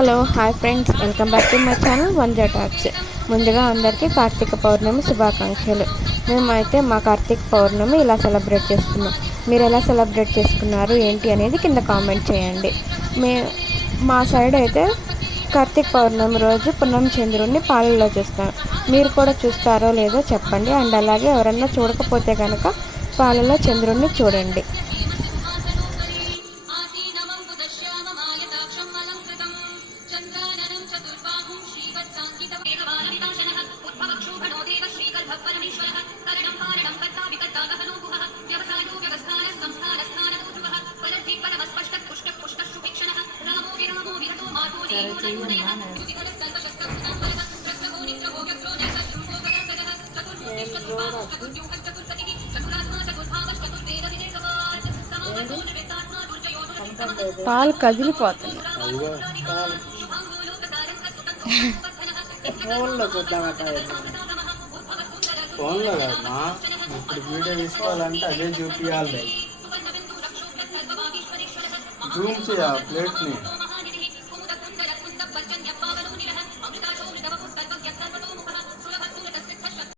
Hello hi friends, welcome back to my channel Vanja talks. ముందుగా అందరికీ కార్తీక పౌర్ణమి శుభాకాంక్షలు. మేమైతే మా కార్తీక పౌర్ణమి ఇలా సెలబ్రేట్ చేసుకున్నాం. మీరు ఎలా సెలబ్రేట్ చేసుకున్నారు ఏంటి అనేది కింద కామెంట్ చేయండి. మా సైడ్ అయితే కార్తీక పౌర్ణమి రోజు పున్నం చంద్రుడిని పాలల్లో చూస్తాం. మీరు కూడా చూస్తారో లేదో చెప్పండి. అండ్ అలాగే ఎవరన్నా చూడకపోతే కనుక పాలలో చంద్రుడిని చూడండి. పాలు కదిలిపోతున్నాయి. ఫోన్లో చూద్దామట. ఫోన్లో కదమ్మా, ఇప్పుడు వీడియో తీసుకోవాలంటే అదే చూపించాలి. జూమ్ చేయ ప్లేట్ని.